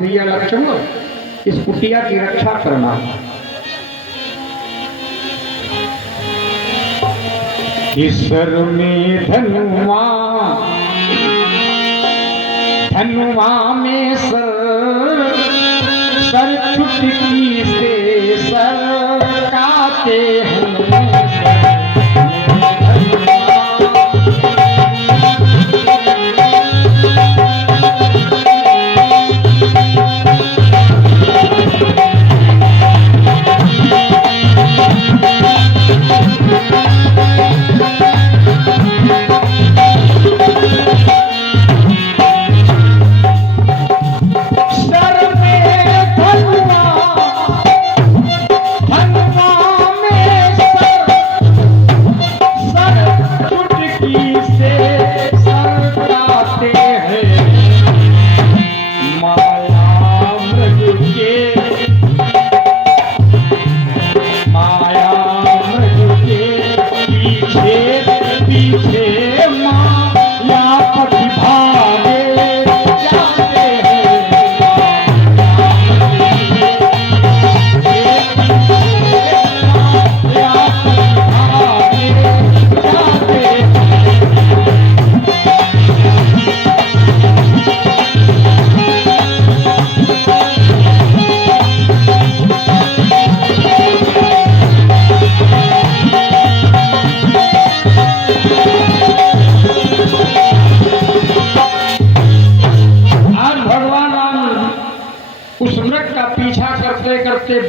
भैया लक्ष्मण इस कुटिया की रक्षा करना। ईश्वर में धनुआ में सर चुटकी से सर काते हैं।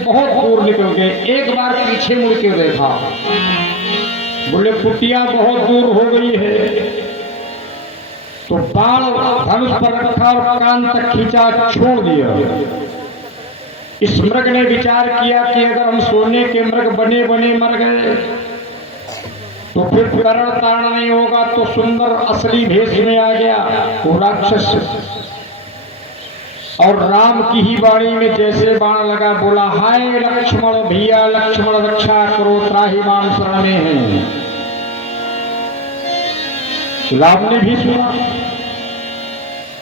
बहुत दूर निकल गए। एक बार पीछे मुड़ के देखा, बोले कुटिया बहुत दूर हो गई है। तो बाण धनुष पर रखा और कान तक खींचा, छोड़ दिया। इस मृग ने विचार किया कि अगर हम सोने के मृग बने बने मर गए तो फिर करण तारण नहीं होगा। तो सुंदर असली भेष में आ गया वो राक्षस, और राम की ही वाणी में जैसे बाण लगा, बोला हाय लक्ष्मण भैया लक्ष्मण रक्षा करो त्राहिमाम शरण में है। राम ने भी सुना।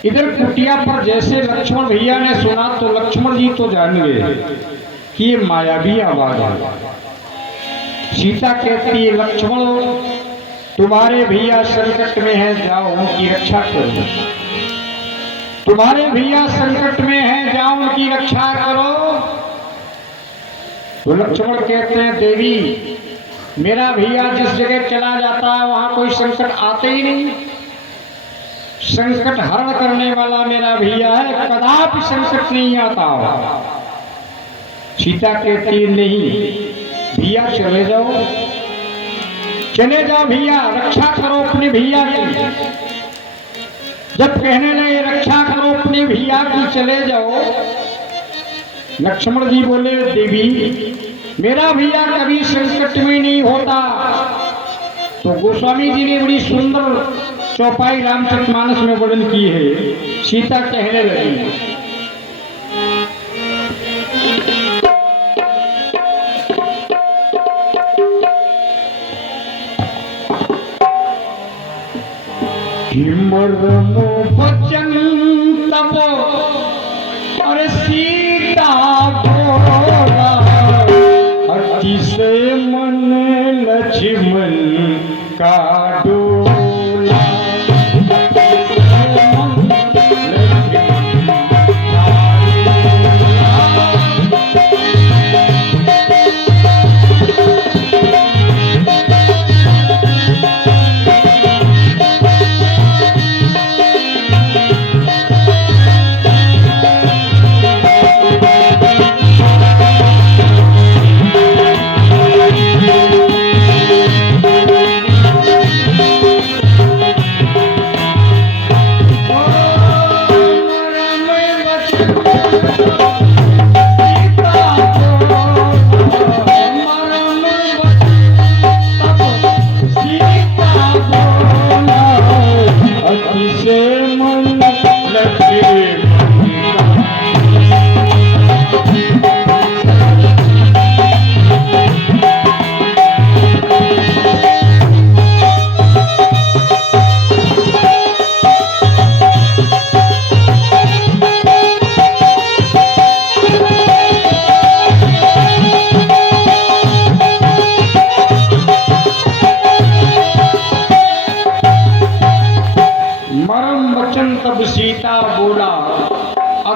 इधर कुटिया पर जैसे लक्ष्मण भैया ने सुना तो लक्ष्मण जी तो जान गए कि ये मायावी आवाज है। सीता कहती है लक्ष्मण तुम्हारे भैया संकट में है, जाओ उनकी रक्षा करो। तुम्हारे भैया संकट में हैं, जाओ उनकी रक्षा करो। तो लक्ष्मण कहते हैं देवी मेरा भैया जिस जगह चला जाता है वहां कोई संकट आते ही नहीं। संकट हरण करने वाला मेरा भैया है, कदापि संकट नहीं आता। सीता कहती नहीं भैया चले जाओ भैया रक्षा करो अपने भैया की। जब कहने लगे रक्षा करो अपने भैया की चले जाओ, लक्ष्मण जी बोले देवी मेरा भैया कभी संकट में नहीं होता। तो गोस्वामी जी ने बड़ी सुंदर चौपाई रामचरितमानस में वर्णन की है। सीता कहने लगी मरमो बचन तब और सीता बोला अति से मन लक्ष्मण का डोला।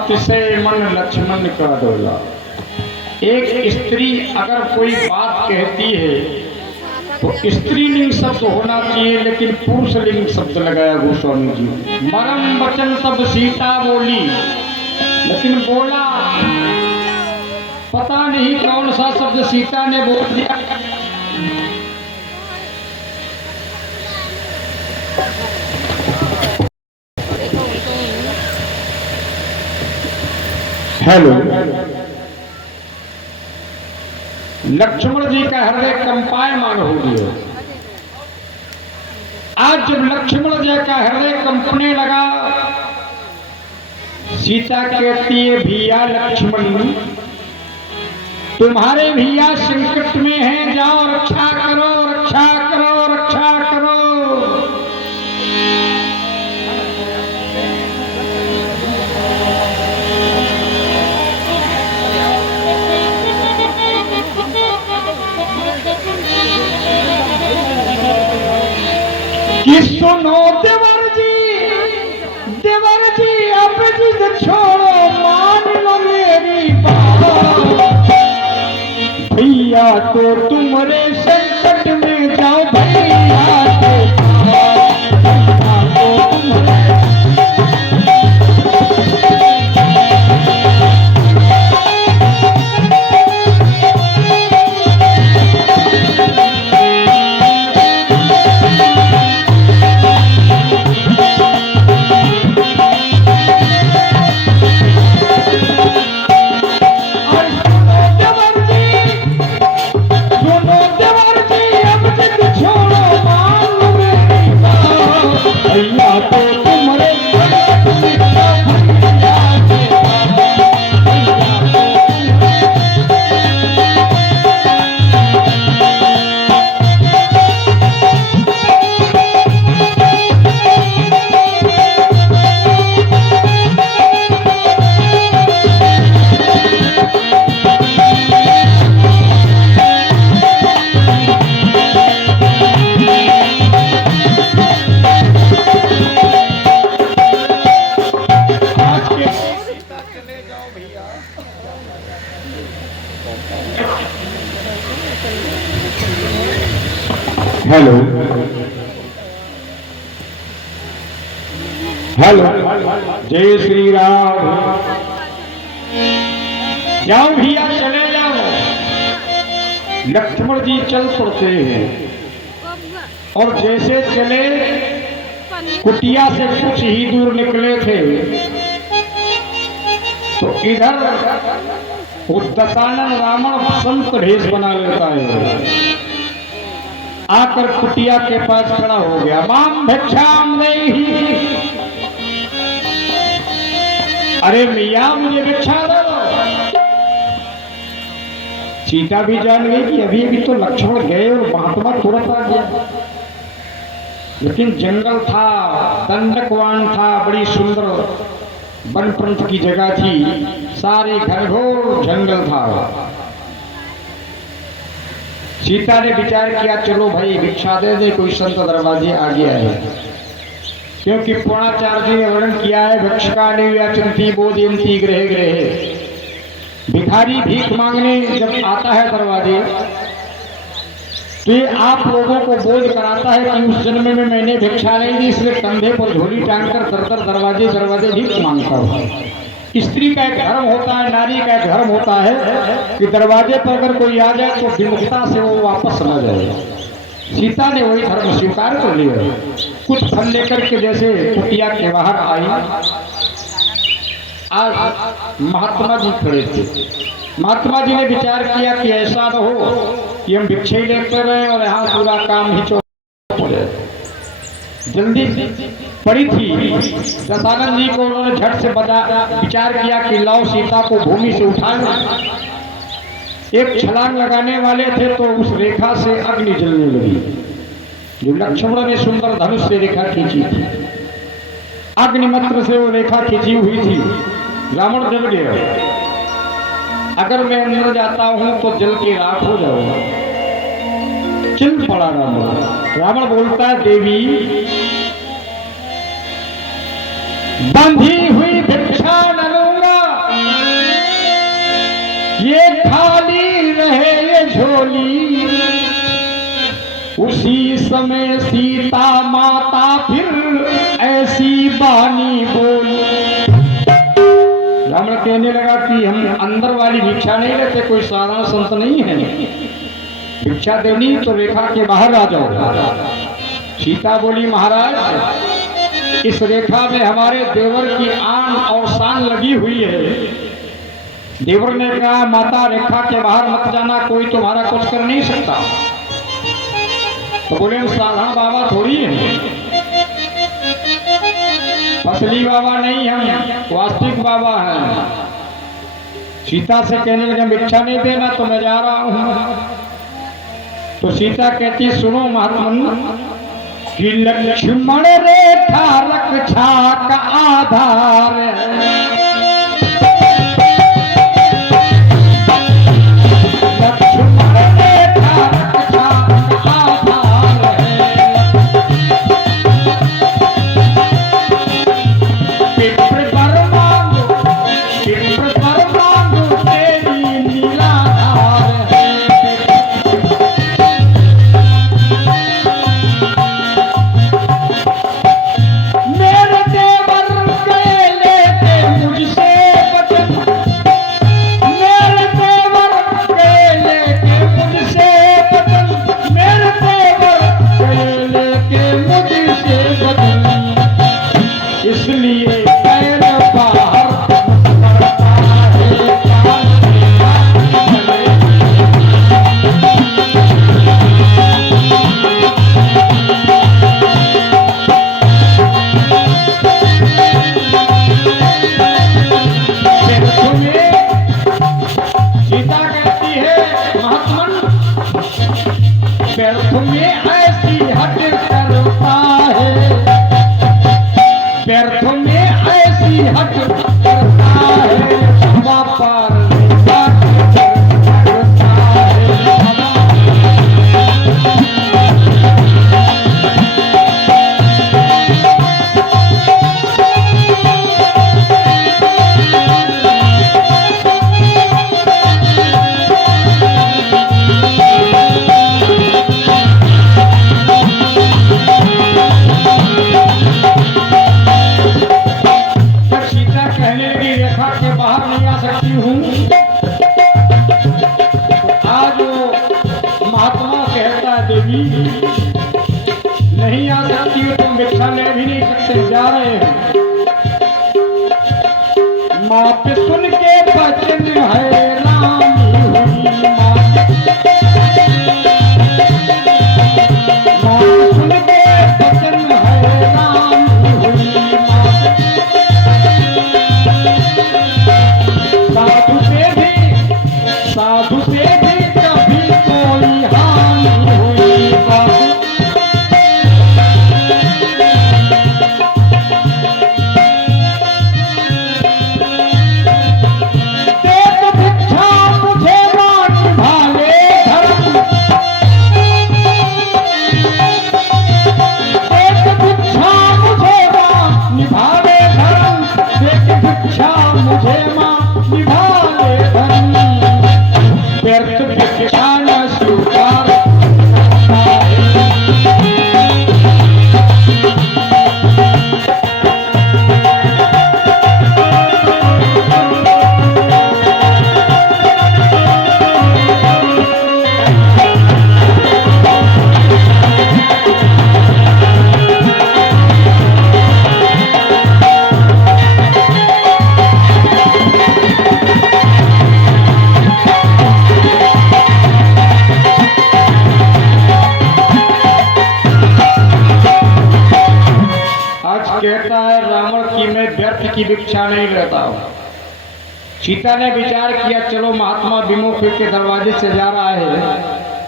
अतिशय मन लक्ष्मण का डोला। एक स्त्री अगर कोई बात कहती है तो स्त्रीलिंग शब्द होना चाहिए, लेकिन पुरुषलिंग शब्द लगाया गोस्वामी जी। मरम वचन तब सीता बोली, लेकिन बोला पता नहीं कौन सा शब्द सीता ने बोल दिया। हेलो, लक्ष्मण जी का हृदय कंपायमान हो गया। आज जब लक्ष्मण जी का हृदय कंपने लगा, सीता कहती है भैया लक्ष्मण, तुम्हारे भैया संकट में हैं, जाओ रक्षा करो, रक्षा करो, रक्षा करो। कि सुनो देवर जी अब जिद छोड़ो, मान लो मेरी बात। भैया तो तुम्हारे संकट में, जाओ भैया तो हेलो हेलो, जय श्री राम। जाओ भैया चले जाओ। लक्ष्मण जी चल पड़ते हैं और जैसे चले कुटिया से कुछ ही दूर निकले थे तो इधर वो दशानन रावण संत भेष बना लेता है, आकर कुटिया के पास खड़ा हो गया। माम भिक्षाम नहीं, अरे मियाँ मुझे भिक्षा दे दो। सीता भी जान गई कि अभी अभी तो लक्ष्मण गए और महात्मा तुरंत आ गया, लेकिन जंगल था, दंडकवान था, बड़ी सुंदर वनप्रंथ की जगह थी, सारी घनघोर जंगल था। सीता ने विचार किया चलो भाई भिक्षा दे दे, कोई संत दरवाजे आ गया है, क्योंकि पूर्णाचार्य जी ने वर्णन किया है भिक्षका ने याचंती बोधयंती ग्रहे ग्रहे। भिखारी भीख मांगने जब आता है दरवाजे तो ये आप लोगों को बोध कराता है कि उस जन्म में मैंने भिक्षा नहीं दी, इसलिए कंधे पर झोली टांगकर दर दर दरवाजे दरवाजे भीख मांगता हूँ। स्त्री का एक धर्म होता है, नारी का एक धर्म होता है कि दरवाजे पर अगर कोई आ जाए तो विमुखता से वो वापस न जाए। सीता ने वही धर्म स्वीकार कर लिया। कुछ फल लेकर के जैसे कुटिया के बाहर आई, आज महात्मा जी खड़े थे। महात्मा जी ने विचार किया कि ऐसा न हो कि हम भिक्षा ही लेते रहे और यहाँ पूरा काम ही चौपट हो जाए। जल्दी पड़ी थी, दशानन जी को उन्होंने झट से विचार किया कि लाओ सीता को भूमि से उठाए। एक छलांग लगाने वाले थे तो उस रेखा से अग्नि जलने लगी, जो लक्ष्मण ने सुंदर धनुष से रेखा खींची थी। अग्निमत्र से वो रेखा खींची हुई थी, रावण जल गया। अगर मैं अंदर जाता हूं तो जल के राख हो जाऊंगा। चिल पड़ा रावण। रावण बोलता है देवी बंधी हुई भिक्षा न लूंगा, बोली। उसी समय सीता माता फिर ऐसी बानी बोली। रावण कहने लगा कि हम अंदर वाली भिक्षा नहीं लेते, कोई साधारण संत नहीं है, भिक्षा देनी तो रेखा के बाहर आ जाओ। सीता बोली महाराज इस रेखा में हमारे देवर की आन और शान लगी हुई है। देवर ने कहा माता रेखा के बाहर मत जाना, कोई तुम्हारा कुछ कर नहीं सकता। तो बोले हम साधारण बाबा थोड़ी है, असली बाबा नहीं, हम वास्तविक बाबा हैं। सीता से कहने लगे भिक्षा नहीं देना तो मैं जा रहा हूं। तो सीता कहती सुनो महात्मन कि लक्ष्मण रेखा रक्षा का आधार है। लक्ष्मण रेखा रक्षा का आधार है। पितृ पर मांगो तेरी नीलाधार है। नहीं आ सकती हो तुम भिक्षा ले भी नहीं सकते, जा रहे हो। माँ पे सुन के बचन हैरानी हुई। माँ पे सुन के बचन हैरानी हुई। साधु से भी कभी कोई हानि हुई। कहता है रावण की मैं व्यर्थ की भिक्षा नहीं लेता हूं। सीता ने विचार किया चलो महात्मा विमुख के दरवाजे से जा रहा है।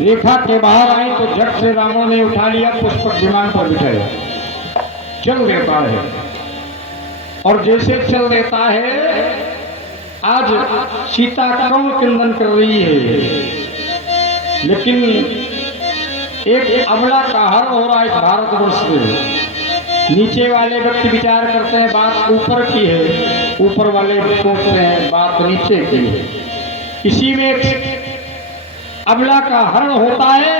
रेखा के बाहर आई तो झट से रावण ने उठा लिया, पुष्पक विमान पर बिठाया, चल देता है। और जैसे चल देता है आज सीता करुण क्रंदन कर रही है, लेकिन एक अबला का हर हो रहा है इस भारतवर्ष में। नीचे वाले व्यक्ति विचार करते हैं बात ऊपर की है, ऊपर वाले सोचते हैं बात नीचे की है। इसी में अबला का हरण होता है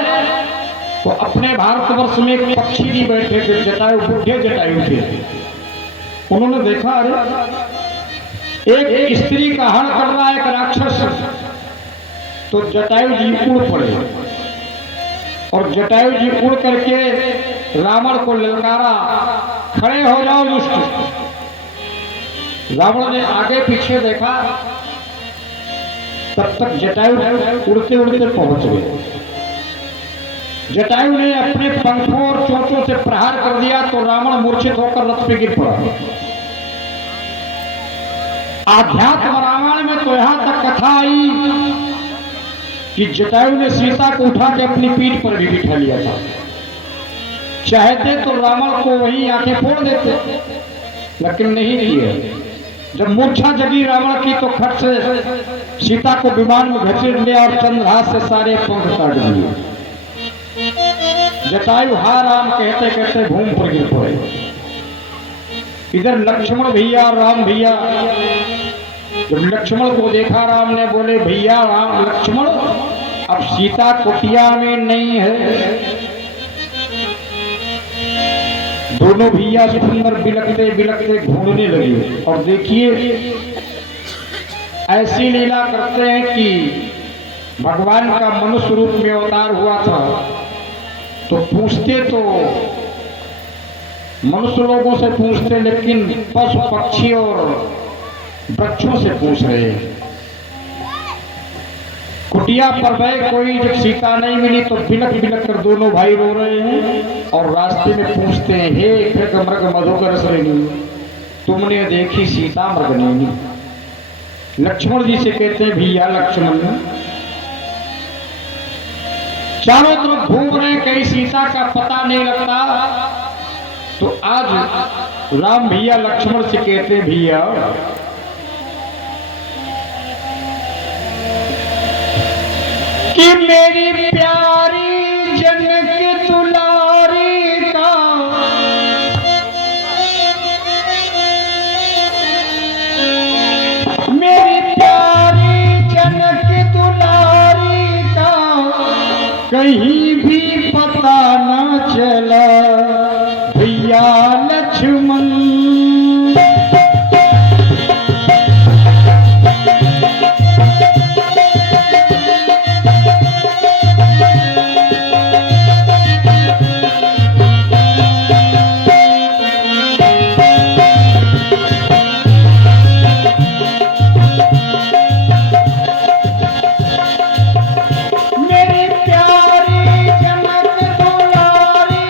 तो अपने भारतवर्ष में एक पक्षी जी बैठे थे, जटायु, बुढ़े जटायु थे। उन्होंने देखा अरे एक स्त्री का हरण कर रहा है एक राक्षस, तो जटायु जी उड़ पड़े और जटायु जी उड़ करके रावण को ललकारा, खड़े हो जाओ दुष्ट। रावण ने आगे पीछे देखा, तब तक जटायु उड़ते उड़ते पहुंच गए। जटायु ने अपने पंखों और चोंचों से प्रहार कर दिया तो रावण मूर्छित होकर रथ पे गिर पड़ा। आध्यात्म रामायण में तो यहां तक कथा आई कि जटायु ने सीता को उठा के अपनी पीठ पर भी बिठा लिया था। चाहते तो रावण को वहीं आंखें फोड़ देते, लेकिन नहीं किए। जब मूर्छा जगी रावण की तो खट से सीता को विमान में घसीट लिया और चंद्रहास से सारे पंख काट दिए। जटायु हा राम कहते कहते भूमि पर गिर पड़े। इधर लक्ष्मण भैया और राम भैया, जब लक्ष्मण को देखा राम ने बोले भैया राम लक्ष्मण अब सीता कुटिया में नहीं है। दोनों भैया सुंदर बिलखते बिलखते घूमने लगे और देखिए ऐसी लीला करते हैं कि भगवान का मनुष्य रूप में अवतार हुआ था तो पूछते तो मनुष्य लोगों से पूछते, लेकिन पशु पक्षी और वृक्षों से पूछ रहे हैं। कुटिया पर गए कोई, जब सीता नहीं मिली तो बिलख बिलख कर दोनों भाई रो रहे हैं और रास्ते में पूछते हैं हे कृग मृग मधुकर श्रेणी तुमने देखी सीता मृगनेनी। लक्ष्मण जी से कहते हैं भैया लक्ष्मण चारों तरफ घूम रहे, कहीं सीता का पता नहीं लगता। तो आज राम भैया लक्ष्मण से कहते हैं भैया कि मेरी प्यारी जनक दुलारी का मेरी प्यारी जनक दुलारी का कहीं भी पता न चला भैया लक्ष्मण। मेरी प्यारी जनक दुलारी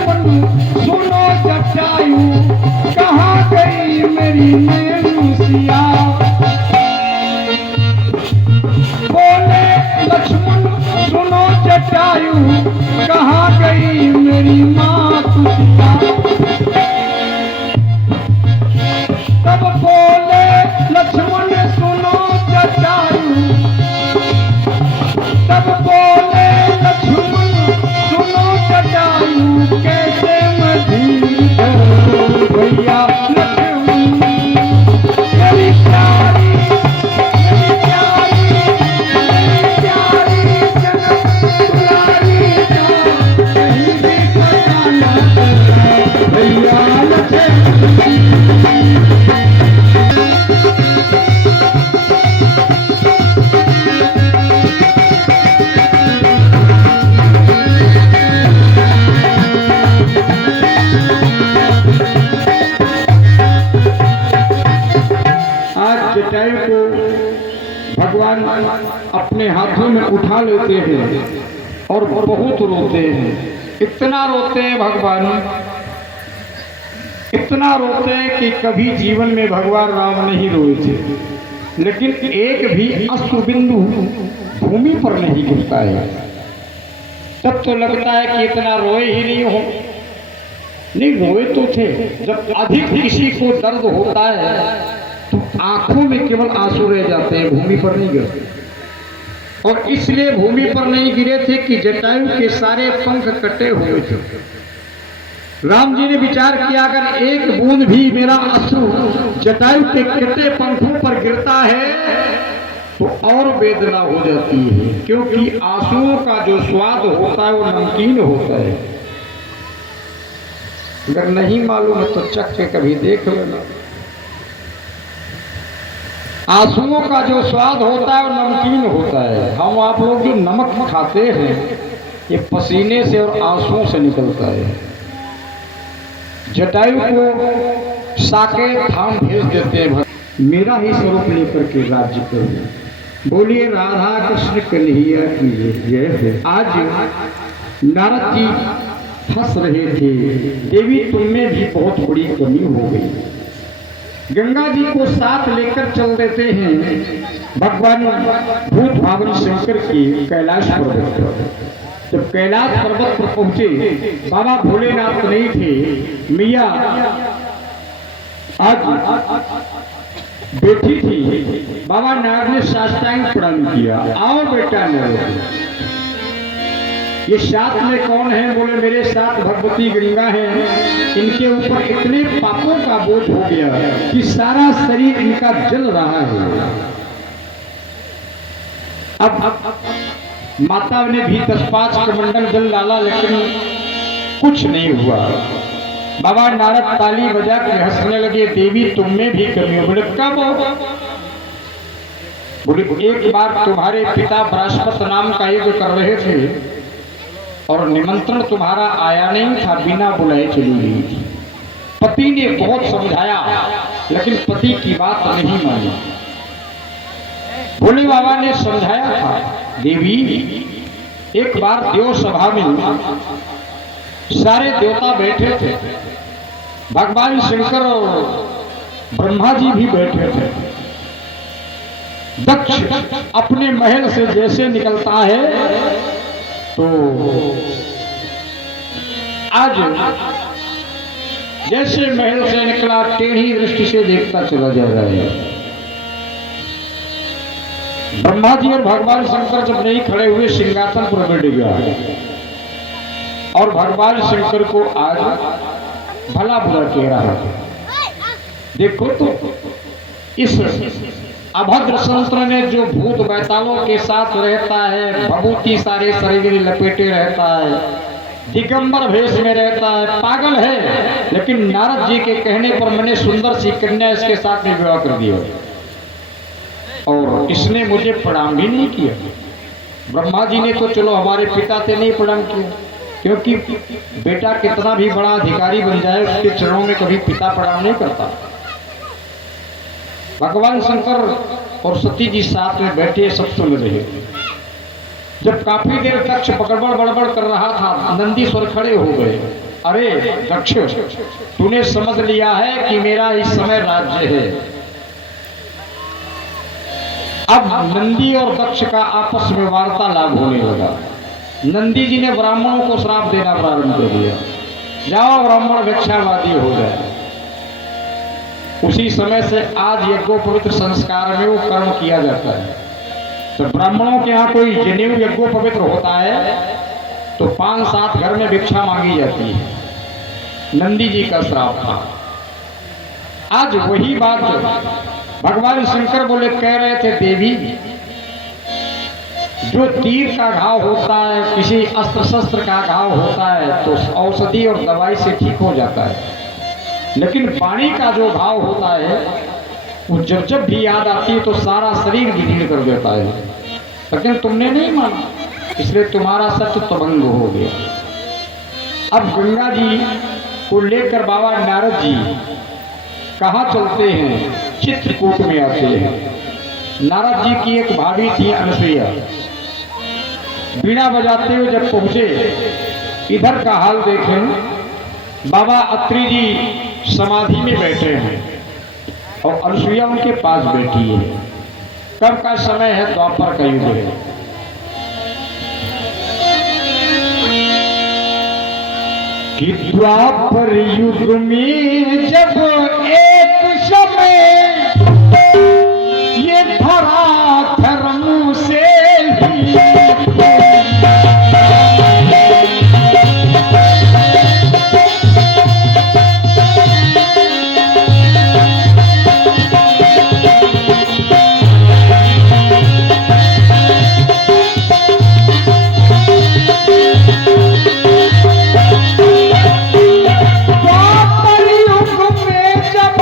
लक्ष्मण सुनो जटायु, कहाँ गई मेरी नैनुसिया। बोले लक्ष्मण सुनो जटायु, कहाँ गई मेरी मातुसिया। तब बोले लक्ष्मण सुनो जटायु, तब बोले लक्ष्मण सुनो जटायु, कैसे मैं धीर करूं भैया लक्ष्मण। मेरी प्यारी जनक दुलारी का कहीं भी पता न चला भैया लक्ष्मण। जटायु को भगवान अपने हाथों में उठा लेते हैं और बहुत रोते हैं। इतना रोते हैं भगवान, इतना रोते हैं कि कभी जीवन में भगवान राम नहीं रोए थे, लेकिन एक भी अश्रु बिंदु भूमि पर नहीं गिरता है। तब तो लगता है कि इतना रोए ही नहीं हो। नहीं, रोए तो थे। जब अधिक किसी को दर्द होता है तो आंखों में केवल आंसू रह जाते हैं, भूमि पर नहीं गिरते। और इसलिए भूमि पर नहीं गिरे थे कि जटायु के सारे पंख कटे हुए थे। राम जी ने विचार किया, अगर एक बूंद भी मेरा अश्रु जटायु के कटे पंखों पर गिरता है तो और वेदना हो जाती है, क्योंकि आंसुओं का जो स्वाद होता है वो नमकीन होता है। अगर नहीं मालूम है तो चख के कभी देख लेना। आंसुओं का जो स्वाद होता है वो नमकीन होता है। हम आप लोग जो नमक खाते हैं ये पसीने से और आंसुओं से निकलता है। जटायु को साकेत धाम भेज देते हैं, मेरा ही स्वरूप लेकर के राज्य करो। बोलिए राधा कृष्ण कन्हैया की जय। आज नारद जी फंस रहे थे, देवी तुम में भी बहुत बड़ी कमी हो गई। गंगा जी को साथ लेकर चल देते हैं भगवान भूत भावन शंकर की कैलाश पर्वत पर। जब कैलाश पर्वत पर पहुंचे, बाबा भोलेनाथ नहीं थे, मैया आज बैठी थी। बाबा नाग ने साष्टांग प्रणाम किया, आओ बेटा नारद। ये साथ में कौन है? बोले मेरे साथ भगवती गंगा है। इनके ऊपर इतने पापों का बोझ हो गया कि सारा शरीर इनका जल रहा है। अब माता ने भी 10-5 कमंडल जल डाला, लेकिन कुछ नहीं हुआ। बाबा नारद ताली बजा के हंसने लगे, देवी तुम में भी कमी हो। बोले कब? बोले एक बार तुम्हारे पिता बृहस्पति नाम का युद्ध कर रहे थे और निमंत्रण तुम्हारा आया नहीं था, बिना बुलाए चली गई थी। पति ने बहुत समझाया लेकिन पति की बात नहीं मानी। भोले बाबा ने समझाया था, देवी एक बार देव सभा में सारे देवता बैठे थे, भगवान शंकर और ब्रह्मा जी भी बैठे थे। दक्ष अपने महल से जैसे निकलता है तो आज जैसे महल से निकला टेढ़ी दृष्टि से देखता चला जा रहा है। ब्रह्मा जी और भगवान शंकर जब नहीं खड़े हुए, सिंहासन पर बैठ गया और भगवान शंकर को आज भला बुरा कह रहा है। देखो तो इस अभद्र संत ने जो भूत बैतालों के साथ रहता है, भभूति सारे शरीर लपेटे रहता है, दिगंबर भेष में रहता है, पागल है, लेकिन नारद जी के कहने पर मैंने सुंदर सी कन्या इसके साथ में विवाह कर दिया और इसने मुझे प्रणाम भी नहीं किया। ब्रह्मा जी ने तो चलो हमारे पिता से नहीं प्रणाम किया, क्योंकि बेटा कितना भी बड़ा अधिकारी बन जाए उसके चरणों में कभी पिता प्रणाम नहीं करता। भगवान शंकर और सती जी साथ में बैठे सब सुन रहे। जब काफी देर तक बड़बड़ बड़बड़ कर रहा था, नंदीश्वर खड़े हो गए अरे दक्ष, तूने समझ लिया है कि मेरा इस समय राज्य है। अब नंदी और दक्ष का आपस में वार्तालाप होने लगा। नंदी जी ने ब्राह्मणों को श्राप देना प्रारंभ कर दिया, जाओ ब्राह्मण भिक्षावादी हो जाए। उसी समय से आज यज्ञोपवित्र संस्कार में वो कर्म किया जाता है। तो ब्राह्मणों के यहाँ कोई जनेऊ यज्ञोपवित्र होता है तो 5-7 घर में भिक्षा मांगी जाती है। नंदी जी का श्राप था। आज वही बात भगवान शंकर बोले, कह रहे थे देवी, जो तीर का घाव होता है, किसी अस्त्र शस्त्र का घाव होता है तो औषधि और दवाई से ठीक हो जाता है, लेकिन वाणी का जो घाव होता है वो जब जब भी याद आती है तो सारा शरीर गिर कर देता है। लेकिन तुमने नहीं माना, इसलिए तुम्हारा सत्य तमंग हो गया। अब गंगा जी को लेकर बाबा नारद जी कहाँ चलते हैं? चित्रकूट में आते हैं। नारद जी की एक भाभी थी अनसुईया। बीड़ा बजाते हुए जब पहुंचे, इधर का हाल देखें, बाबा अत्रि जी समाधि में बैठे हैं और अनसुईया उनके पास बैठी है। कब का समय है? द्वापर का युग है। कि द्वापर युग में जब एक समय ये धरा धर्म से ही जब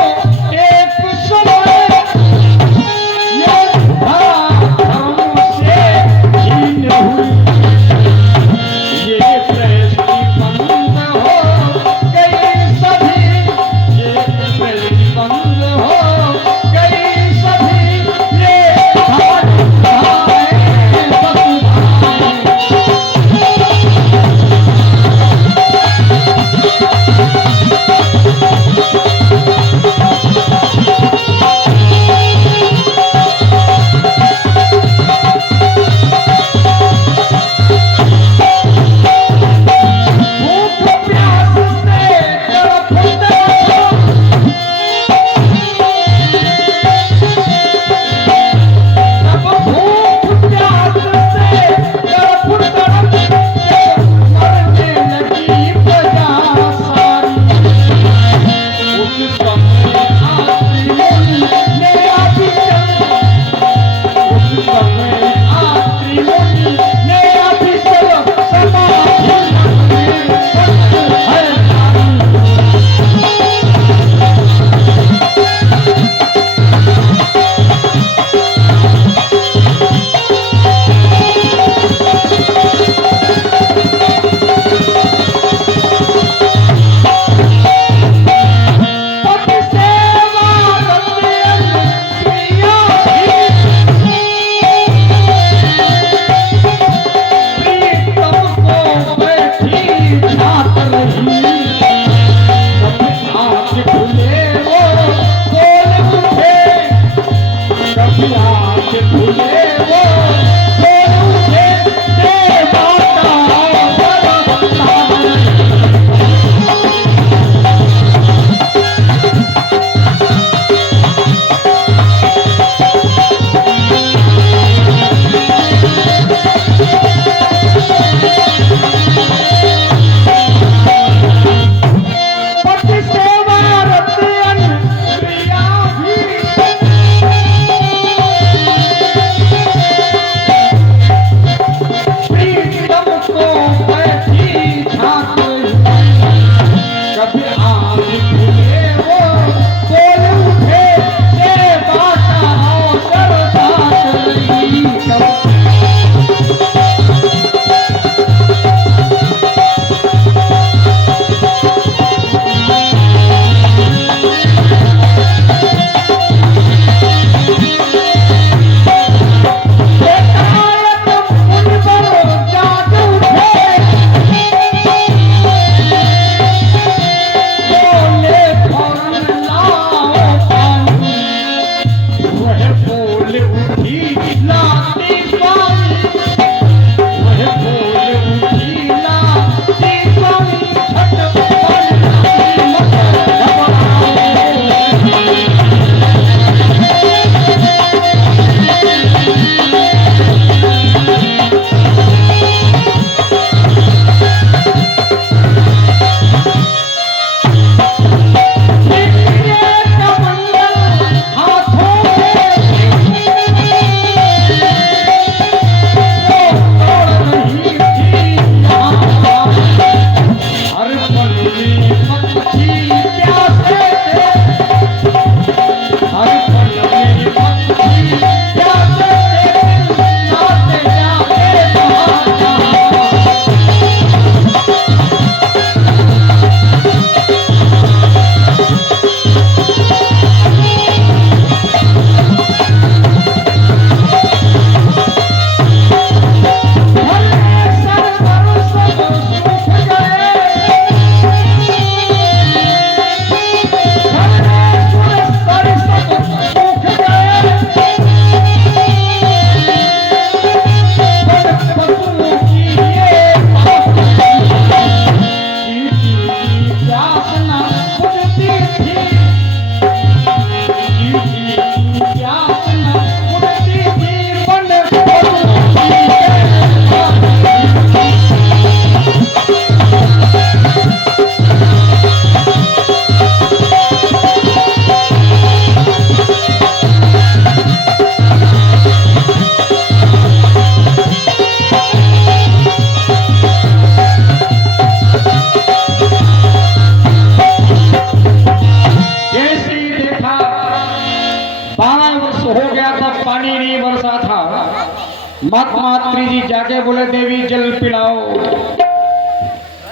महात्मा जी जाके बोले देवी जल पिलाओ,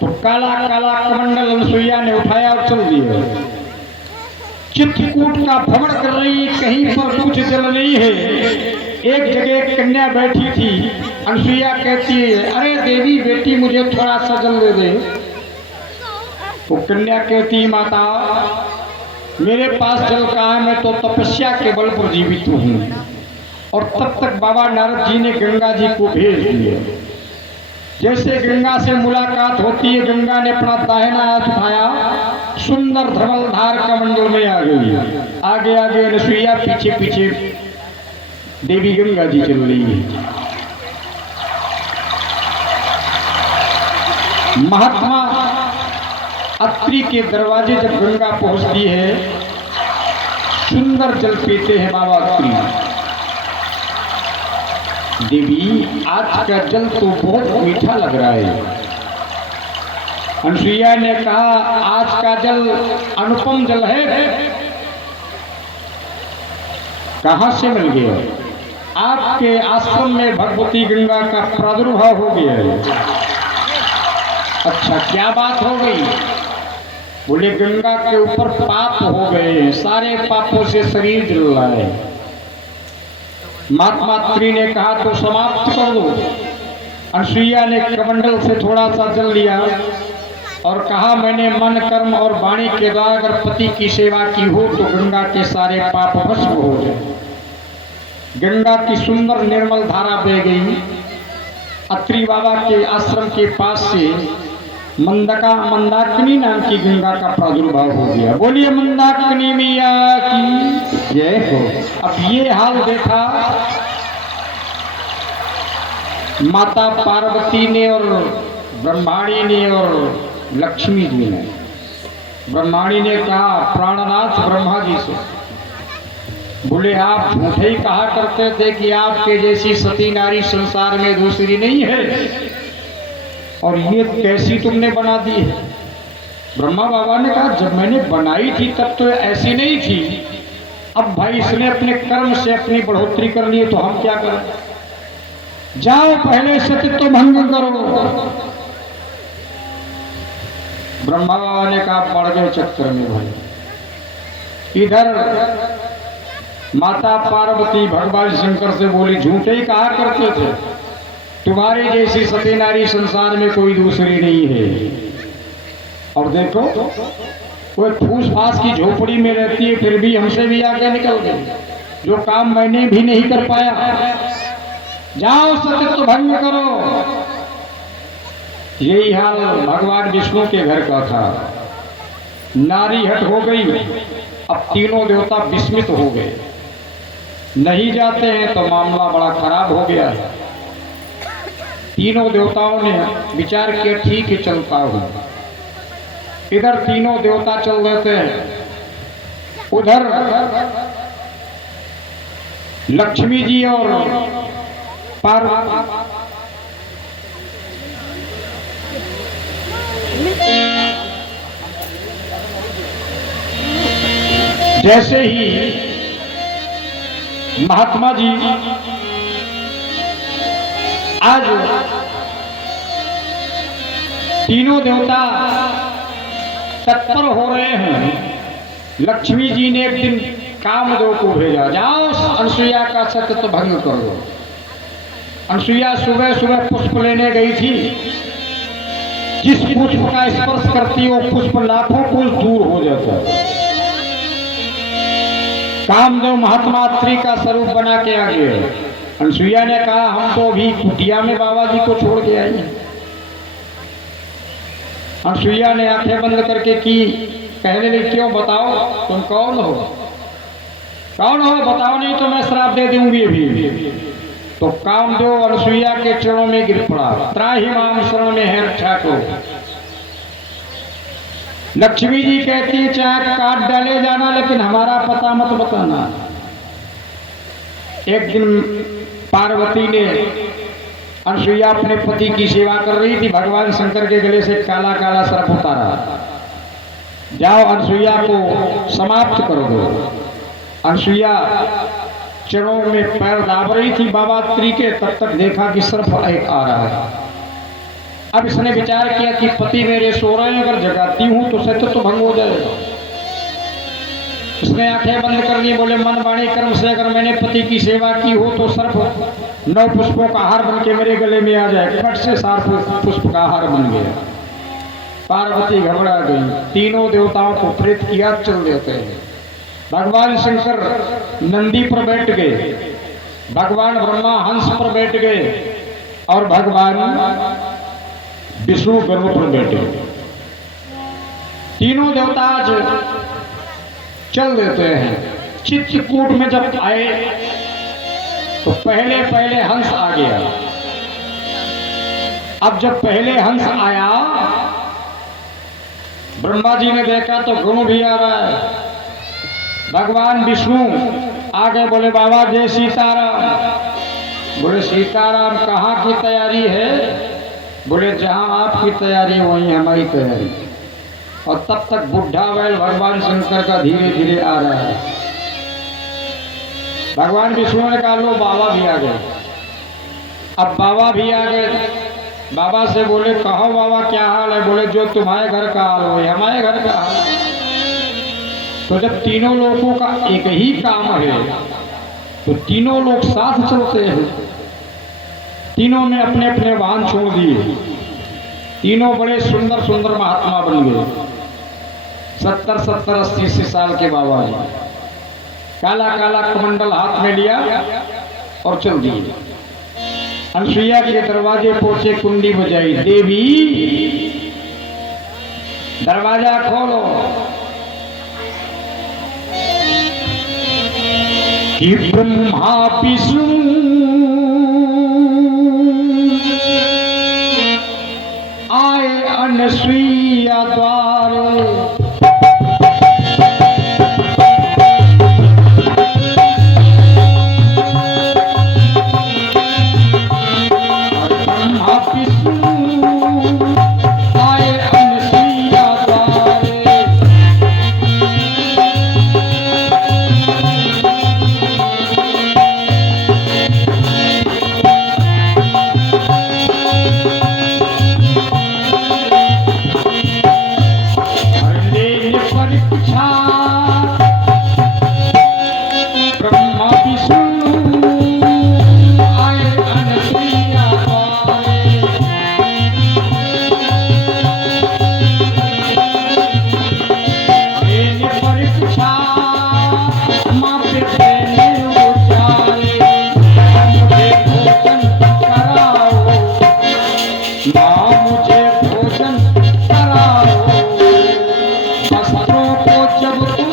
तो काला काला कमंडल अनुसुईया ने उठाया और चल दिया। चित्रकूट का भ्रमण कर रही, कहीं पर कुछ जल नहीं है। एक जगह एक कन्या बैठी थी, अनुसुईया कहती है अरे देवी बेटी मुझे थोड़ा सा जल दे दे। तो कन्या कहती माता मेरे पास जल कहाँ है, मैं तो तपस्या के बल पर जीवित हूँ। और तब तक बाबा नारद जी ने गंगा जी को भेज दिया। जैसे गंगा से मुलाकात होती है, गंगा ने अपना दाहिना हाथ उठाया, सुंदर धवलधार कमंडल में आ गई। आगे आगे अनुसुईया, पीछे पीछे देवी गंगा जी चल रही है। महात्मा अत्रि के दरवाजे जब गंगा पहुंचती है, सुंदर जल पीते हैं बाबा अत्रि। देवी आज का जल तो बहुत मीठा लग रहा है। अनुसुईया ने कहा आज का जल अनुपम जल है, कहां से मिल गया? आपके आश्रम में भगवती गंगा का प्रादुर्भाव हो गया है। अच्छा क्या बात हो गई? बोले गंगा के ऊपर पाप हो गए, सारे पापों से शरीर जल रहा है। महात्मा अत्रि ने कहा तो समाप्त कर दो। अनुसुईया ने कमंडल से थोड़ा सा जल लिया और कहा मैंने मन कर्म और वाणी के द्वारा अगर पति की सेवा की हो तो गंगा के सारे पाप भस्म हो जाए। गंगा की सुंदर निर्मल धारा बह गई। अत्रि बाबा के आश्रम के पास से मंदाकिनी नाम की गंगा का प्रादुर्भाव हो गया। बोलिए मंदाकिनी मैया की जय हो। अब ये हाल देखा माता पार्वती ने और ब्रह्माणी ने और लक्ष्मी जी ने। ब्रह्माणी ने कहा प्राणनाथ ब्रह्मा जी से, बोले आप झूठे ही कहा करते थे कि आपके जैसी सती नारी संसार में दूसरी नहीं है, और ये कैसी तुमने बना दी है? ब्रह्मा बाबा ने कहा जब मैंने बनाई थी तब तो ऐसी नहीं थी, अब भाई इसने अपने कर्म से अपनी बढ़ोतरी कर ली तो हम क्या करें? जाओ पहले सतीत्व भंग करो। ब्रह्मा बाबा ने कहा पड़ गए चक्कर में भाई। इधर माता पार्वती भगवान शंकर से बोली झूठे ही कहा करते थे, तुम्हारी जैसी सती नारी संसार में कोई दूसरी नहीं है। और देखो कोई फूस फास की झोपड़ी में रहती है फिर भी हमसे भी आगे निकल गई, जो काम मैंने भी नहीं कर पाया। जाओ सतीत्व भंग करो। यही हाल भगवान विष्णु के घर का था। नारी हट हो गई, अब तीनों देवता विस्मित हो गए। नहीं जाते हैं तो मामला बड़ा खराब हो गया है। तीनों देवताओं ने विचार किया ठीक है चलता हूं। इधर तीनों देवता चल देते हैं, उधर लक्ष्मी जी और पार्वती जैसे ही महात्मा जी आज तीनों देवता तत्पर हो रहे हैं, लक्ष्मी जी ने एक दिन कामदेव को भेजा, जाओ अनसुईया का सत्य तो भंग कर दो। अनसुईया सुबह सुबह पुष्प लेने गई थी, जिस पुष्प का स्पर्श करती वो पुष्प लाखों कोस दूर हो जाता है। कामदेव महात्मा स्त्री का स्वरूप बना के आ गए। अनसुईया ने कहा हम तो अभी कुटिया में बाबा जी को छोड़ के आई हैं। अनसुईया ने आंखें बंद करके की, कहने लगी क्यों, बताओ तुम कौन हो, कौन हो बताओ, नहीं तो मैं श्राप दे दूंगी अभी। तो कामदेव अनसुईया के चरणों में गिर पड़ा, त्राहि माम शरण में है रक्षा को। लक्ष्मी जी कहती चाहे काट डाले जाना लेकिन हमारा पता मत बताना। एक दिन पार्वती ने, अनसुईया अपने पति की सेवा कर रही थी, भगवान शंकर के गले से काला काला सर्प उतारा, जाओ अनसुईया को समाप्त कर दो। अनसुईया चरणों में पैर दाब रही थी बाबा स्त्री के, तब तक देखा कि सर्प एक आ रहा है। अब इसने विचार किया कि पति मेरे सो रहे हैं, अगर जगाती हूं तो सत्य तो भंग हो जाएगा। उसने आंखें बंद कर ली, बोले मन वाणी कर्म से अगर मैंने पति की सेवा की हो तो सर्प 9 पुष्पों का हार बन के मेरे गले में आ जाए। खट से 7 पुष्प का हार बन गया। पार्वती घबरा गई, तीनों देवताओं को प्रेत किया चल देते हैं। भगवान शंकर नंदी पर बैठ गए, भगवान ब्रह्मा हंस पर बैठ गए और भगवान विष्णु गरुड़ पर बैठे। तीनों देवता आज चल देते हैं। चित्रकूट में जब आए तो पहले पहले हंस आ गया। अब जब पहले हंस आया, ब्रह्मा जी ने देखा तो गरुड़ भी आ रहा है। भगवान विष्णु आगे बोले बाबा जय सीताराम। बोले सीताराम कहाँ की तैयारी है? बोले जहां आपकी तैयारी वहीं हमारी तैयारी। और तब तक बुढ़ा बैल भगवान शंकर का धीरे धीरे आ रहा है। भगवान विष्णु ने कहा लो बाबा भी आ गए। अब बाबा भी आ गए। बाबा से बोले कहो बाबा क्या हाल है? बोले जो तुम्हारे घर का हाल हो हमारे घर का हाल। तो जब तीनों लोगों का एक ही काम है तो तीनों लोग साथ चलते हैं। तीनों ने अपने अपने वाहन छोड़ दिए। तीनों बड़े सुंदर सुंदर महात्मा बन गए। 70-70, 80-80 साल के बाबा जी काला काला कमंडल हाथ में लिया और चल दिए। अनसुईया के दरवाजे पहुंचे, कुंडी बजाई, देवी दरवाजा खोलो। कि ब्रह्मा विष्णु आए अनसुईया द्वारे। ब्रह्मा विष्णु आए अनसुईया द्वारे। जब तुम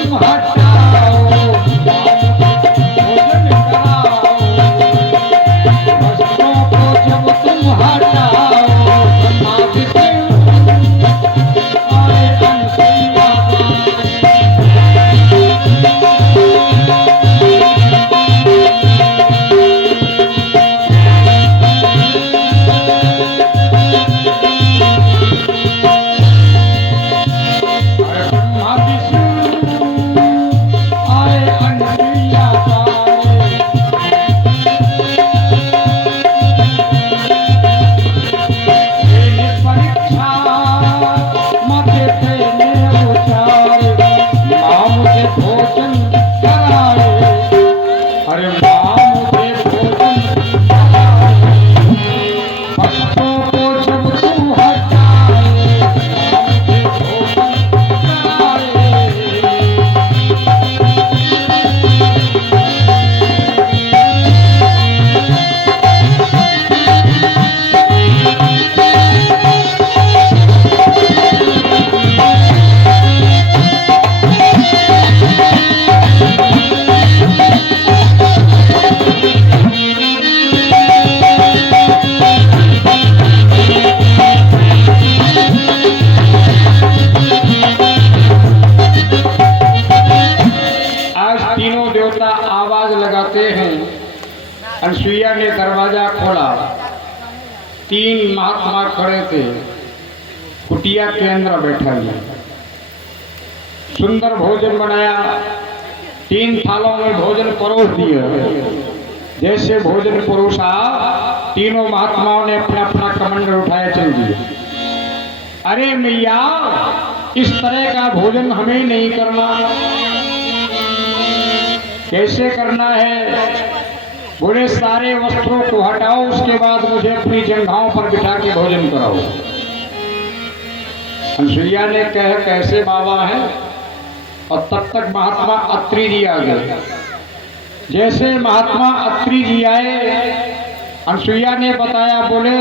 जाते हैं। अनसुईया ने दरवाजा खोला, 3 महात्मा खड़े थे, कुटिया के अंदर बैठा हुआ। सुंदर भोजन बनाया, 3 थालों में भोजन परोस दिया। जैसे भोजन परोसा, तीनों महात्माओं ने अपना अपना कमंडल उठाया चल दिए। अरे मैया, इस तरह का भोजन हमें नहीं करना। कैसे करना है? बोले सारे वस्त्रों को हटाओ, उसके बाद मुझे अपनी जंघाओं पर बिठा के भोजन कराओ। अनसुईया ने कहा कैसे बाबा है? और तब तक महात्मा अत्रि जी आ गए। जैसे महात्मा अत्रि जी आए, अनसुईया ने बताया, बोले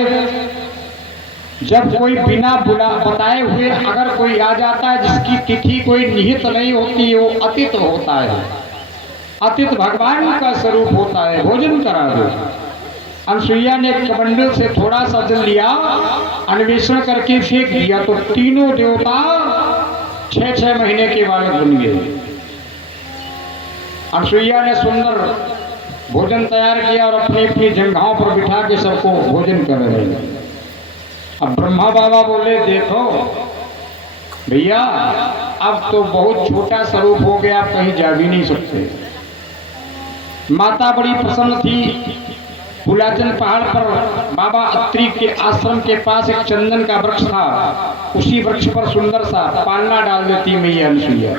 जब कोई बिना बताए हुए अगर कोई आ जाता है जिसकी तिथि कोई निहित नहीं होती, वो अतिथ होता है। अतिथ भगवान का स्वरूप होता है, भोजन करा दो। अनसुईया ने कमंडल से थोड़ा सा जल लिया, अन्वेषण करके फेंक दिया, तो तीनों देवता 6-6 महीने के बालक बन गए। अनसुईया ने सुंदर भोजन तैयार किया और अपनी अपनी जंघाओं पर बिठा के सबको भोजन कर रहे हैं। अब ब्रह्मा बाबा बोले देखो भैया, अब तो बहुत छोटा स्वरूप हो गया, आप कहीं जा भी नहीं सकते। माता बड़ी प्रसन्न थी। पुलाचन पहाड़ पर बाबा अत्रि के आश्रम के पास एक चंदन का वृक्ष था, उसी वृक्ष पर सुंदर सा पालना डाल देती मैया अनसुईया।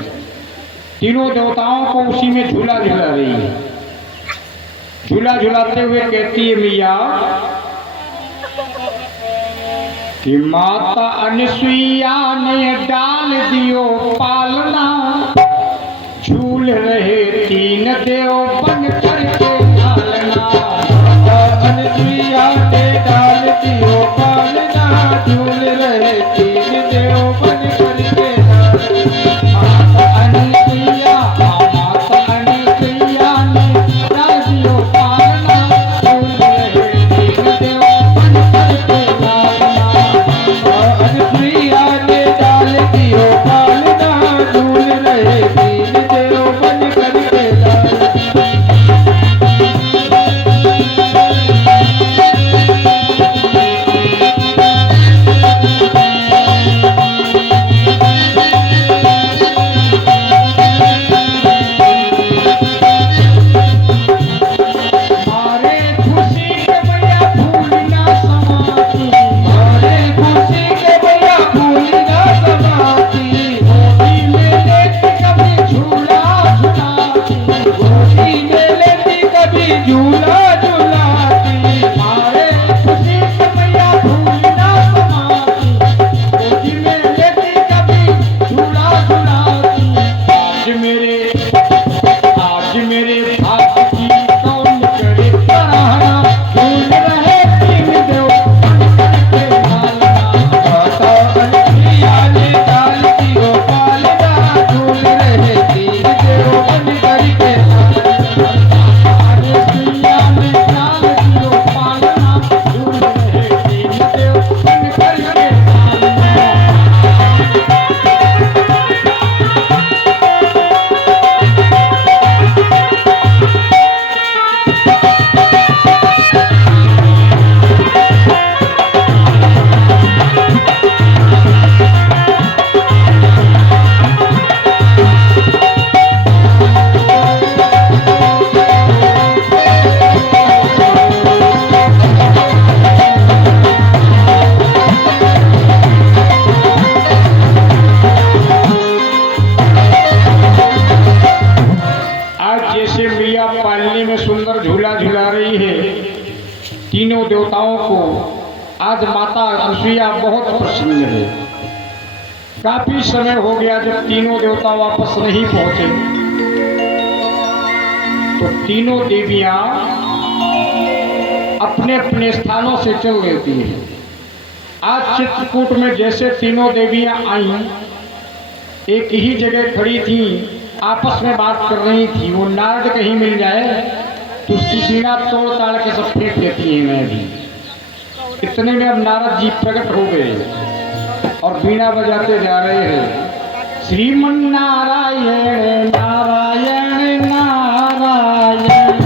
तीनों देवताओं को उसी में झूला झूला रही है। झूला झुलाते हुए कहती है मैया कि माता अनसुईया ने डाल दियो पालना, झूल रहे 3 देव बन करके पालना। अनसुईया ने डाल दियो पालना, झूल रहे 3 देव बन करके माता अनसुईया, माता अनसुईया ने डाल दियो पालना, झूल रहे 3 देव बन करके पालना। अनसुईया ने डाल दियो पालना, झूल रहे 3 देव बन करके पालना। तीनों देवताओं को आज माता अनसुईया बहुत प्रसन्न है। काफी समय हो गया जब तीनों देवता वापस नहीं पहुंचे, तो तीनों देवियां अपने अपने स्थानों से चल लेती हैं। आज चित्रकूट में जैसे तीनों देवियां आई, एक ही जगह खड़ी थी, आपस में बात कर रही थी। वो नारद कहीं मिल जाए तो उसकी बीना तोड़ ताड़ के सब फेंक देती है। मैं भी इतने में अब नारद जी प्रकट हो गए और बीना बजाते जा रहे हैं। श्रीमन नारायण नारायण नारायण।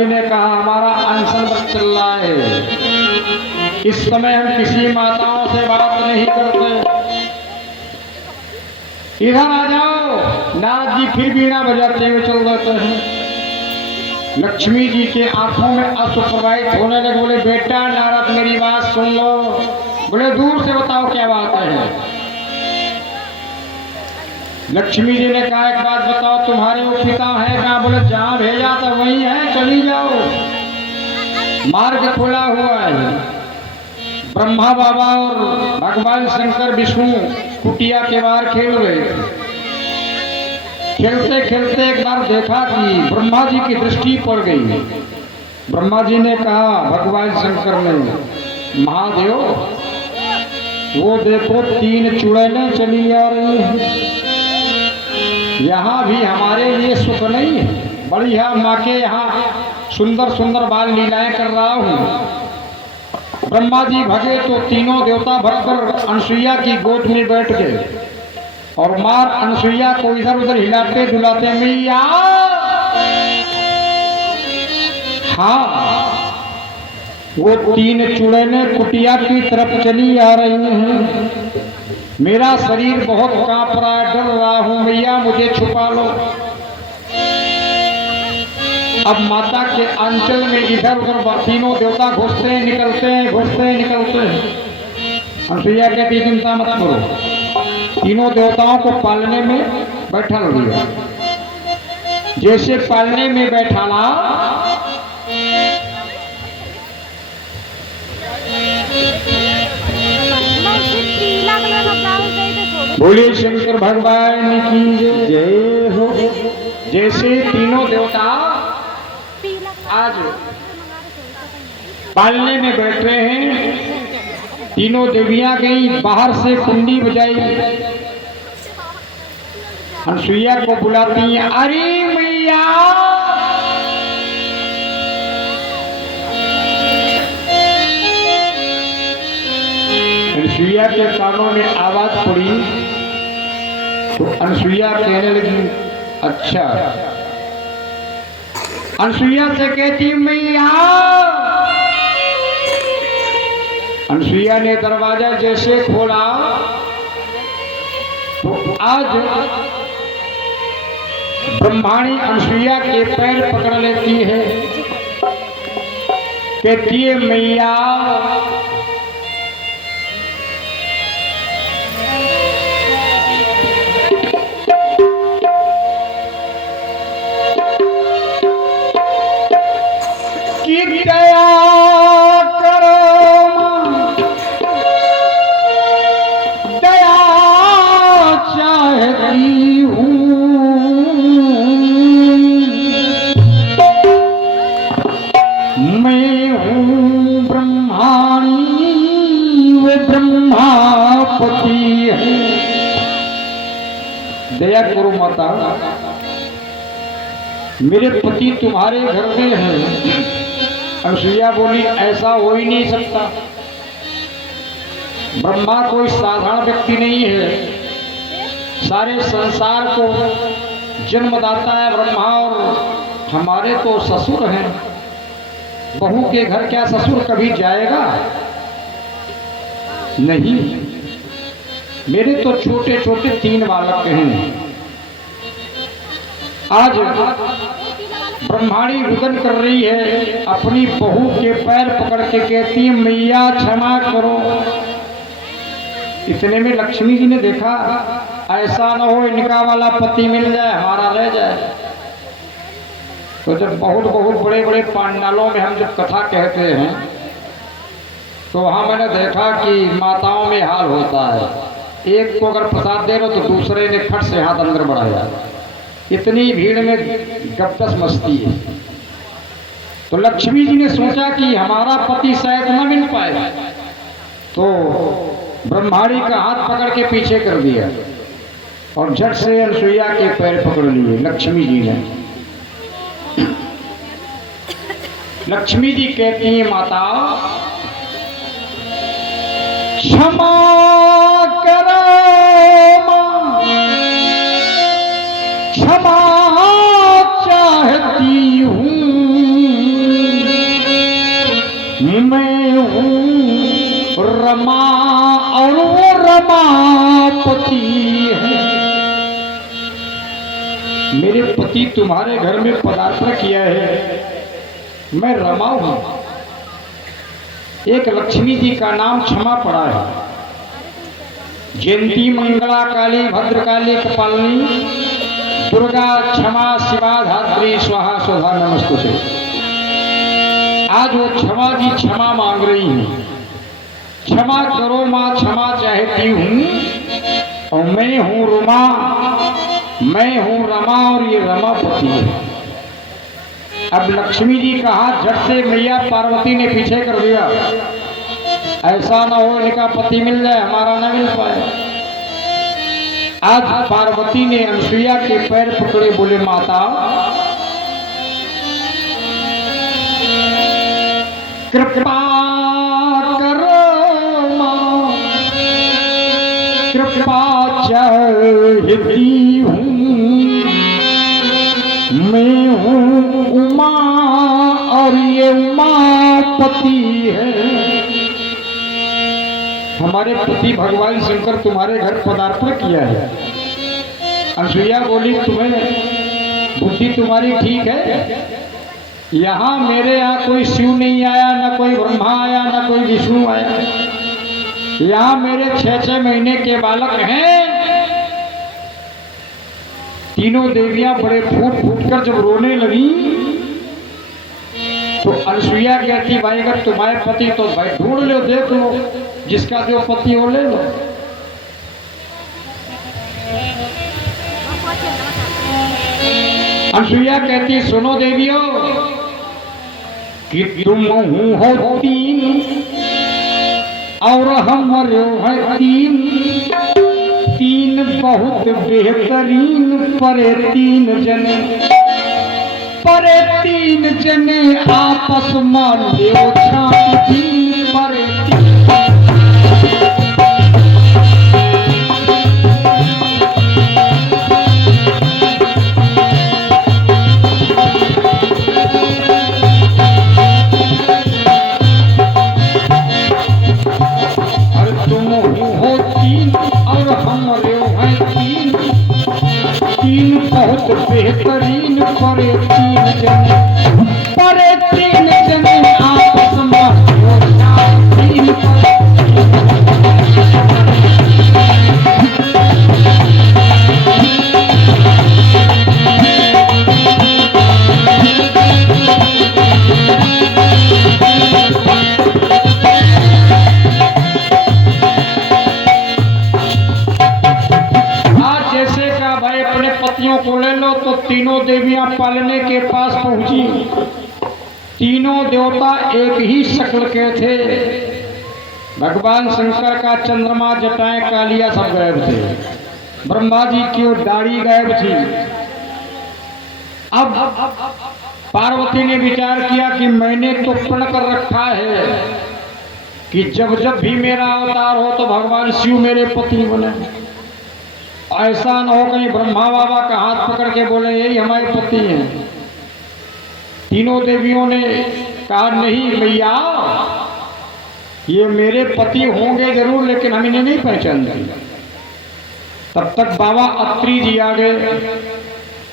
जी ने कहा हमारा अनशन व्रत चल रहा है, इस समय हम किसी माताओं से बात नहीं करते, इधर आ जाओ। नारद जी फिर बीना बजाते हुए चल देते हैं। लक्ष्मी जी के आंखों में अश्रु प्रवाहित होने लगे। बोले बेटा नारद मेरी बात सुन लो। बोले दूर से बताओ क्या बात है। लक्ष्मी जी ने कहा एक बात बताओ, तुम्हारे वो पिता है कहाँ? बोले जहाँ भेजा था वही है, चली जाओ, मार्ग खुला हुआ है। ब्रह्मा बाबा और भगवान शंकर विष्णु कुटिया के बाहर खेल रहे थे। खेलते खेलते एक बार देखा कि ब्रह्मा जी की दृष्टि पड़ गई। ब्रह्मा जी ने कहा भगवान शंकर ने, महादेव वो देखो 3 चुड़ैलें चली आ रही हैं, यहाँ भी हमारे लिए सुख नहीं है। बढ़िया माँ के यहाँ सुंदर सुंदर बाल लीलाएं कर रहा हूँ। ब्रह्मा जी भगे तो तीनों देवता भगकर अनसुईया की गोद में बैठ गए और मार अनसुईया को इधर उधर हिलाते डुलाते, मैया हाँ वो 3 चुड़ैलें कुटिया की तरफ चली आ रही हैं। मेरा शरीर बहुत कांप रहा है, डर रहा हूं, मैया मुझे छुपा लो। अब माता के अंचल में इधर उधर तीनों देवता घुसते निकलते हैं, घुसते निकलते हैं। अनसुईया कहती चिंता मत करो, तीनों देवताओं को पालने में बैठा लिया। जैसे पालने में बैठाना, बोलिए शंकर भगवान की जय हो। जैसे तीनों देवता आज पालने में बैठ रहे हैं, तीनों देवियां गई, बाहर से कुंडी बजाई, अनसुईया को बुलाती हैं, अरे मैया अनसुईया के कानों में आवाज पड़ी तो अनसुईया कहने लगी अच्छा। अनसुईया से कहती मैया। अनसुईया ने दरवाजा जैसे खोला तो आज ब्रह्माणी अनसुईया के पैर पकड़ लेती है, कहती है मैया दया करो, दया चाहती हूँ, मैं हूँ ब्रह्माणी, वो ब्रह्मापति है, दया करो माता, मेरे पति तुम्हारे घर में है। अनसुईया बोली ऐसा हो ही नहीं सकता, ब्रह्मा कोई साधारण व्यक्ति नहीं है, सारे संसार को जन्मदाता है ब्रह्मा, और हमारे तो ससुर हैं, बहू के घर क्या ससुर कभी जाएगा? नहीं, मेरे तो छोटे छोटे 3 बालक हैं। आज ब्रह्माणी रुदन कर रही है, अपनी बहू के पैर पकड़ के कहती है मैया क्षमा करो। इतने में लक्ष्मी जी ने देखा ऐसा न हो इनका वाला पति मिल जाए, हमारा रह जाए। तो जब बहुत बहुत बड़े बड़े पांडालों में हम जब कथा कहते हैं तो वहां मैंने देखा कि माताओं में हाल होता है, एक को अगर प्रसाद दे रहे तो दूसरे ने खट से हाथ अंदर बढ़ाया, इतनी भीड़ में गपस मस्ती है। तो लक्ष्मी जी ने सोचा कि हमारा पति शायद न मिल पाए, तो ब्रह्माणी का हाथ पकड़ के पीछे कर दिया और झट से अनसुईया के पैर पकड़ लिए लक्ष्मी जी ने। लक्ष्मी जी कहती है माता क्षमा करो, क्षमा चाहती हूँ, मैं हूँ रमा और वो रमापति है। मेरे पति तुम्हारे घर में पदार्पण किया है, मैं रमा हूं। एक लक्ष्मी जी का नाम क्षमा पड़ा है। जयंती मंगला काली भद्रकाली कपालिनी दुर्गा क्षमा शिवा धात्री स्वाहा स्वधा नमस्तुते। आज वो क्षमा जी क्षमा मांग रही हैं। क्षमा करो मां, क्षमा चाहती हूं। और मैं हूं रमा, मैं हूं रमा और ये रमापति है। अब लक्ष्मी जी का हाथ झट से मैया पार्वती ने पीछे कर दिया। ऐसा ना हो इनका पति मिल जाए, हमारा ना मिल पाए। आज पार्वती ने अनसुईया के पैर पकड़े, बोले माता कृपा करो मां, कृपा चाहती हूँ। मैं हूँ उमा और ये उमापति है। हमारे पति भगवान शंकर तुम्हारे घर पदार्पण किया है। अनसुईया बोली तुम्हें बुद्धि तुम्हारी ठीक है। यहाँ मेरे यहाँ कोई शिव नहीं आया, ना कोई ब्रह्मा आया, ना कोई विष्णु आया। यहाँ मेरे 6-6 महीने के बालक हैं। तीनों देवियां बड़े फूट फूट कर जब रोने लगी तो अनसुईया कहती भाई अगर तुम्हारे पति तो भाई ढूंढ लो, देख लो, जिसका जो पति हो ले लो। अनसुईया कहती सुनो देवियों कि तुम हो 3 और हम है 3। 3 बहुत बेहतरीन, परे 3 जने, परे 3 जने आपस में ले छाती। परे 3 बहुत बेहतरीन, परे 3 जने, परे 3 जने आपस में को ले लो। तो तीनों देवियां पालने के पास पहुंची। तीनों देवता एक ही शक्ल के थे। भगवान शंकर का चंद्रमा, जटाएं, कालिया सब गायब थे। ब्रह्मा जी की दाढ़ी गायब थी। अब पार्वती ने विचार किया कि मैंने तो प्रण कर रखा है कि जब जब भी मेरा अवतार हो तो भगवान शिव मेरे पति बने। ऐसा न हो कहीं ब्रह्मा बाबा का हाथ पकड़ के बोले यही हमारे पति हैं। तीनों देवियों ने कहा नहीं मैया, ये मेरे पति होंगे जरूर, लेकिन हम इन्हें नहीं पहचानते। तब तक बाबा अत्रि जी आ गए।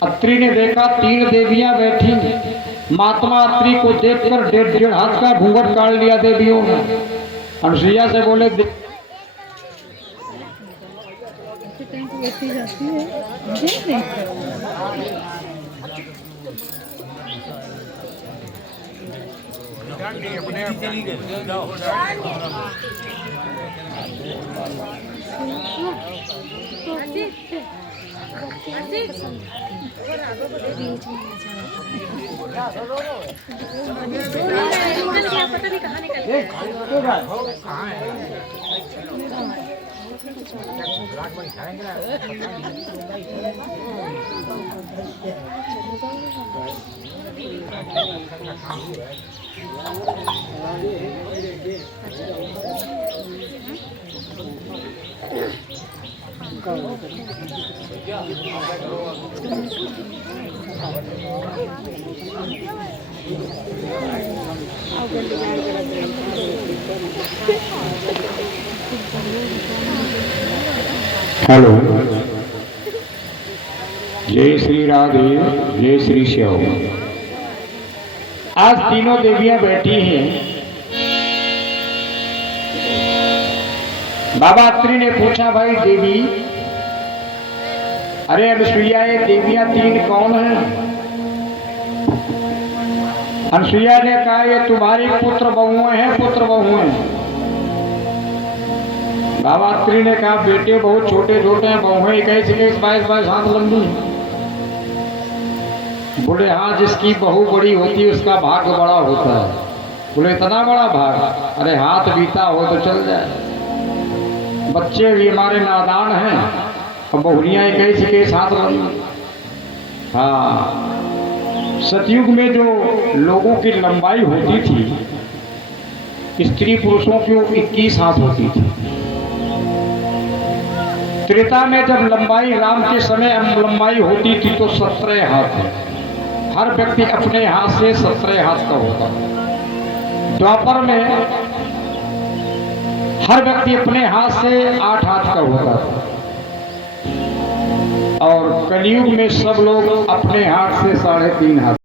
अत्रि ने देखा 3 देवियां बैठी। महात्मा अत्रि को देखकर 1.5 हाथ का घूंघट काट लिया देवियों ने। अनसुईया से बोले जाती है हेलो, जय श्री राधे, जय श्री श्याम। आज तीनों देवियां बैठी हैं। बाबा अत्रि ने पूछा, भाई देवी, अरे अनुसुईया, ये देवियां तीन कौन हैं? अनुसुईया ने कहा, ये तुम्हारी पुत्र बहुएं हैं, पुत्र बहुएं। बाबा अत्रि ने कहा, बेटे बहुत छोटे छोटे हैं, बहुएं 21 22 हाथ लंबी। बोले हाँ, जिसकी बहू बड़ी होती है उसका भाग बड़ा होता है। बोले इतना बड़ा भाग? अरे हाथ बीता हो तो चल जाए। बच्चे भी हमारे नादान हैं और बहुरियाँ 21 हाथ लंबी। हाँ, सतयुग में जो लोगों की लंबाई होती थी, स्त्री पुरुषों की 21 हाथ होती थी। त्रेता में जब लंबाई, राम के समय लंबाई होती थी तो 17 हाथ है। हर व्यक्ति अपने हाथ से 17 हाथ का होता। द्वापर में हर व्यक्ति अपने हाथ से 8 हाथ का होता था। और कलयुग में सब लोग अपने हाथ से 3.5 हाथ।